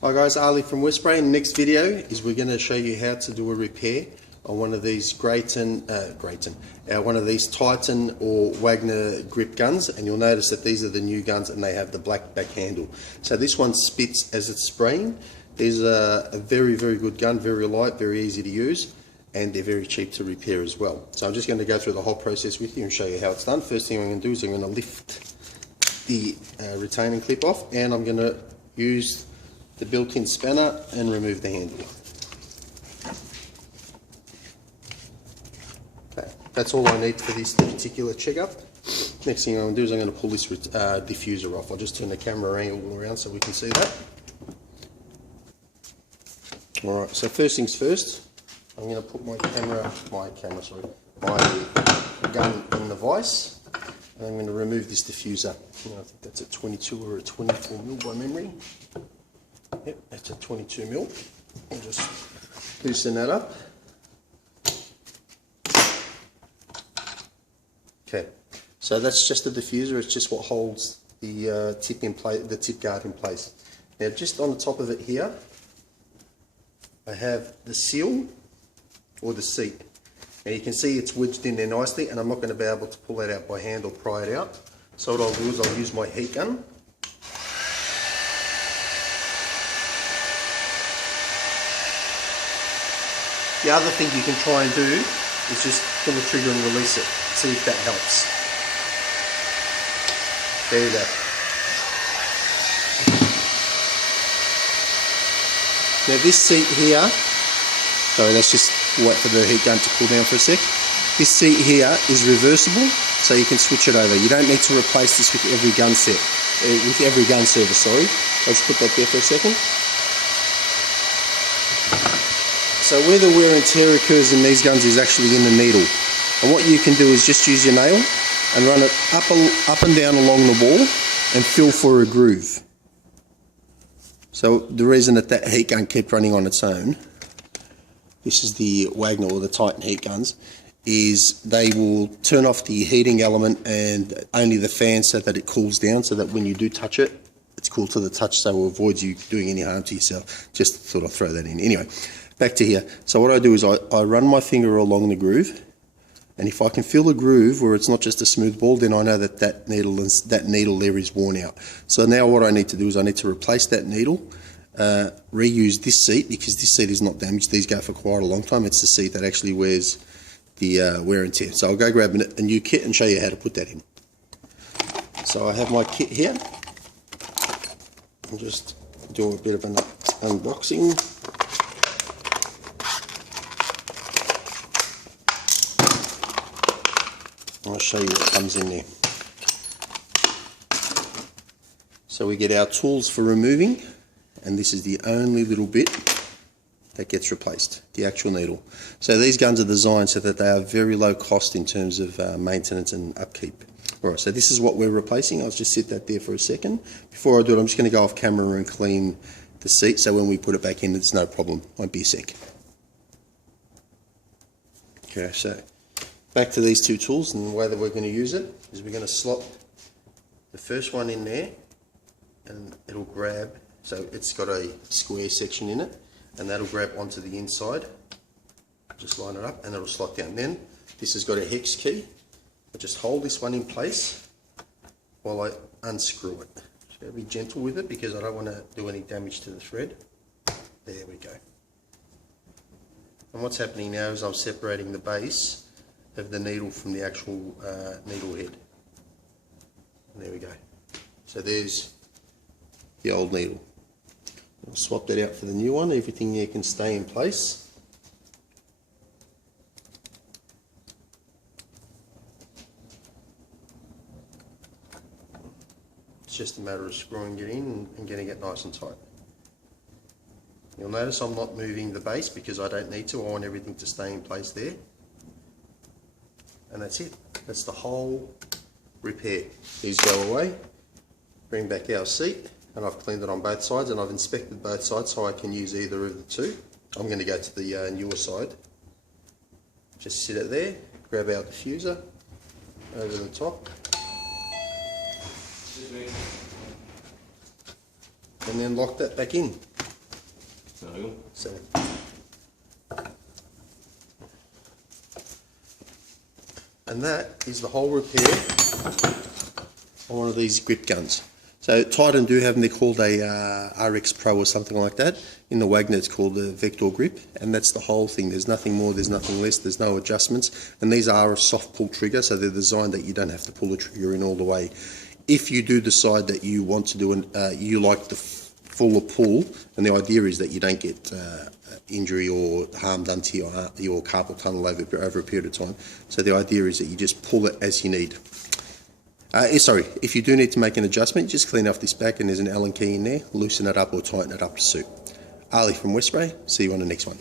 Hi guys, Ali from Westspray. Next video is we're going to show you how to do a repair on one of these one of these Titan or Wagner grip guns, and you'll notice that these are the new guns and they have the black back handle. So this one spits as it's spraying. These are a very good gun, very light, very easy to use, and they're very cheap to repair as well. So I'm just going to go through the whole process with you and show you how it's done. First thing I'm going to do is I'm going to lift the retaining clip off, and I'm going to use the built-in spanner and remove the handle. Okay, that's all I need for this particular checkup. Next thing I'm going to do is I'm going to pull this diffuser off. I'll just turn the camera angle around so we can see that. Alright, so first things first, I'm going to put my gun in the vise, and I'm going to remove this diffuser. I think that's a 22 or a 24 mil by memory. Yep, that's a 22 mil. I'll just loosen that up. Okay, so that's just the diffuser. It's just what holds the tip guard in place. Now, just on the top of it here, I have the seal or the seat. Now you can see it's wedged in there nicely, and I'm not going to be able to pull that out by hand or pry it out. So what I'll do is I'll use my heat gun. The other thing you can try and do is just pull the trigger and release it. See if that helps. There you go. Now this seat here, sorry, let's just wait for the heat gun to cool down for a sec. This seat here is reversible, so you can switch it over. You don't need to replace this with every gun service, sorry. Let's put that there for a second. So where the wear and tear occurs in these guns is actually in the needle. And what you can do is just use your nail and run it up and down along the wall and feel for a groove. So the reason that heat gun kept running on its own, this is the Wagner or the Titan heat guns, is they will turn off the heating element and only the fan so that it cools down, so that when you do touch it, it's cool to the touch, so it avoids you doing any harm to yourself. Just thought I'd throw that in. Anyway, back to here. So what I do is I run my finger along the groove, and if I can feel a groove where it's not just a smooth ball, then I know that that needle there is worn out. So now what I need to do is I need to replace that needle, reuse this seat, because this seat is not damaged. These go for quite a long time. It's the seat that actually wears the wear and tear. So I'll go grab a new kit and show you how to put that in. So I have my kit here. I'll just do a bit of an unboxing. I'll show you what comes in there. So we get our tools for removing, and this is the only little bit that gets replaced, the actual needle. So these guns are designed so that they are very low cost in terms of maintenance and upkeep. Alright, so this is what we're replacing. I'll just sit that there for a second. Before I do it, I'm just going to go off camera and clean the seat, so when we put it back in, it's no problem. Won't be a sec. Okay, so back to these two tools, and the way that we're going to use it is we're going to slot the first one in there, and it'll grab, so it's got a square section in it, and that'll grab onto the inside. Just line it up and it'll slot down. Then this has got a hex key. I just hold this one in place while I unscrew it. Just gotta be gentle with it because I don't want to do any damage to the thread. There we go. And what's happening now is I'm separating the base of the needle from the actual needle head. And there we go. So there's the old needle. I'll swap that out for the new one. Everything there can stay in place. It's just a matter of screwing it in and getting it nice and tight. You'll notice I'm not moving the base because I don't need to. I want everything to stay in place there. And that's it. That's the whole repair. These go away. Bring back our seat. And I've cleaned it on both sides, and I've inspected both sides so I can use either of the two. I'm going to go to the newer side. Just sit it there, grab our diffuser over the top, and then lock that back in. So. And that is the whole repair on one of these grip guns. So Titan do have them, they're called a RX Pro or something like that. In the Wagner it's called a Vector grip, and that's the whole thing. There's nothing more, there's nothing less, there's no adjustments. And these are a soft pull trigger, so they're designed that you don't have to pull the trigger in all the way. If you do decide that you want to do you like the fuller pull, and the idea is that you don't get injury or harm done to your carpal tunnel over a period of time. So the idea is that you just pull it as you need. Sorry, if you do need to make an adjustment, just clean off this back and there's an Allen key in there, loosen it up or tighten it up to suit. Ali from Westspray, see you on the next one.